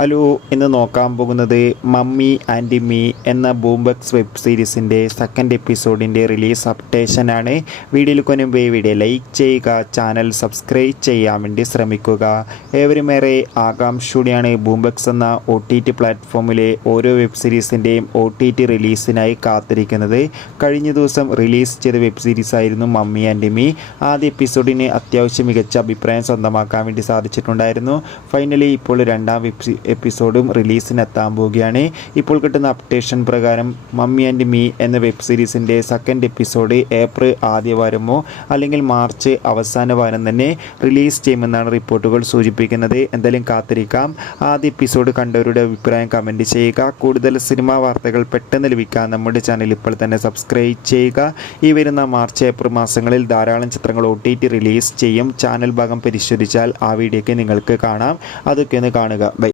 Hello, ഇന്ന് നോക്കാൻ പോകുന്നത് മമ്മി ആൻഡ് മീ എന്ന ബൂംബക്സ് വെബ് സീരീസിൻ്റെ സെക്കൻഡ് എപ്പിസോഡിൻ്റെ റിലീസ് അപ്ഡേഷനാണ്. വീഡിയോയിൽ കൊനുമ്പേ വീഡിയോ ലൈക്ക് ചെയ്യുക, ചാനൽ സബ്സ്ക്രൈബ് ചെയ്യാൻ വേണ്ടി ശ്രമിക്കുക. ഏവരുമേറെ ആകാംക്ഷയോടെയാണ് ബൂംബക്സ് എന്ന OTT പ്ലാറ്റ്ഫോമിലെ ഓരോ വെബ് സീരീസിൻ്റെയും OTT റിലീസിനായി കാത്തിരിക്കുന്നത്. കഴിഞ്ഞ ദിവസം റിലീസ് ചെയ്ത വെബ് സീരീസായിരുന്നു മമ്മി ആൻഡ് മീ. ആദ്യ എപ്പിസോഡിന് അത്യാവശ്യം മികച്ച അഭിപ്രായം സ്വന്തമാക്കാൻ വേണ്ടി സാധിച്ചിട്ടുണ്ടായിരുന്നു. ഫൈനലി ഇപ്പോൾ രണ്ടാം എപ്പിസോഡും റിലീസിനെത്താൻ പോവുകയാണ്. ഇപ്പോൾ കിട്ടുന്ന അപ്ഡേഷൻ പ്രകാരം മമ്മി ആൻഡ് മീ എന്ന വെബ് സീരീസിൻ്റെ സെക്കൻഡ് എപ്പിസോഡ് ഏപ്രിൽ ആദ്യ വാരമോ അല്ലെങ്കിൽ മാർച്ച് അവസാന വാരം തന്നെ റിലീസ് ചെയ്യുമെന്നാണ് റിപ്പോർട്ടുകൾ സൂചിപ്പിക്കുന്നത്. എന്തായാലും കാത്തിരിക്കാം. ആദ്യ എപ്പിസോഡ് കണ്ടവരുടെ അഭിപ്രായം കമൻറ്റ് ചെയ്യുക. കൂടുതൽ സിനിമാ വാർത്തകൾ പെട്ടെന്ന് ലഭിക്കാൻ നമ്മുടെ ചാനൽ ഇപ്പോൾ തന്നെ സബ്സ്ക്രൈബ് ചെയ്യുക. ഈ വരുന്ന മാർച്ച് ഏപ്രിൽ മാസങ്ങളിൽ ധാരാളം ചിത്രങ്ങൾ OTT റിലീസ് ചെയ്യും. ചാനൽ ഭാഗം പരിശോധിച്ചാൽ ആ വീഡിയോയ്ക്ക് നിങ്ങൾക്ക് കാണാം. അതൊക്കെ ഒന്ന് കാണുക. ബൈ.